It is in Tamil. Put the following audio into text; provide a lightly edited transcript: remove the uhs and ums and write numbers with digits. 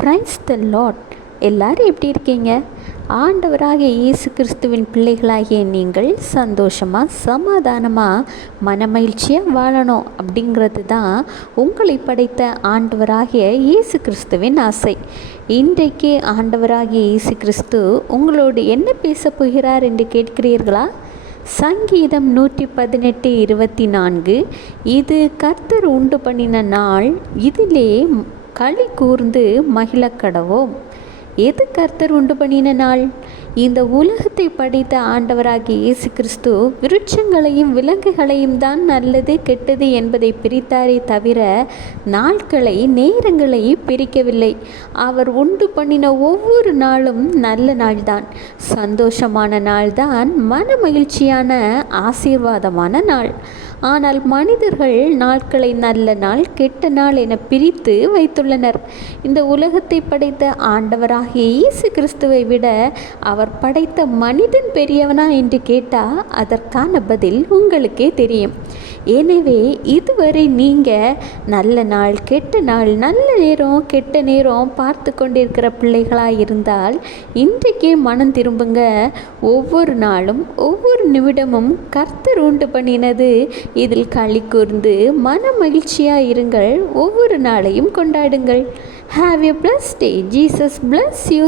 Praise the Lord. எல்லாரும் எப்படி இருக்கீங்க? ஆண்டவராகிய இயேசு கிறிஸ்துவின் பிள்ளைகளாகிய நீங்கள் சந்தோஷமாக சமாதானமாக மனமகிழ்ச்சியாக வாழணும் அப்படிங்கிறது தான் உங்களை படைத்த ஆண்டவராகிய இயேசு கிறிஸ்துவின் ஆசை. இன்றைக்கு ஆண்டவராகிய இயேசு கிறிஸ்து உங்களோடு என்ன பேச போகிறார் என்று கேட்கிறீர்களா? சங்கீதம் 118:24, இது கர்த்தர் உண்டு பண்ணின நாள், இதிலே களி கூர்ந்து மகிழக்கடவோம். எது கர்த்தர் உண்டு பண்ணின நாள்? இந்த உலகத்தை படைத்த ஆண்டவராகிய இயேசு கிறிஸ்து விருட்சங்களையும் விலங்குகளையும் தான் நல்லது கெட்டது என்பதை பிரித்தாரே தவிர நாட்களை நேரங்களை பிரிக்கவில்லை. அவர் உண்டு பண்ணின ஒவ்வொரு நாளும் நல்ல நாள்தான், சந்தோஷமான நாள்தான், மன மகிழ்ச்சியான ஆசீர்வாதமான நாள். ஆனால் மனிதர்கள் நாட்களை நல்ல நாள் கெட்ட நாள் என பிரித்து வைத்துள்ளனர். இந்த உலகத்தை படைத்த ஆண்டவராகிய இயேசு கிறிஸ்துவை விட அவர் படைத்த மனிதன் பெரியவனா என்று கேட்டால் அதற்கான பதில் உங்களுக்கே தெரியும். எனவே இதுவரை நீங்கள் நல்ல நாள் கெட்ட நாள், நல்ல நேரம் கெட்ட நேரம் பார்த்து கொண்டிருக்கிற பிள்ளைகளாக இருந்தால் இன்றைக்கே மனம் திரும்புங்க. ஒவ்வொரு நாளும் ஒவ்வொரு நிமிடமும் கர்த்தர் உண்டு பண்ணினது, இதில் களி கூர்ந்து மன மகிழ்ச்சியாக இருங்கள். ஒவ்வொரு நாளையும் கொண்டாடுங்கள். Have a blessed day. Jesus bless you.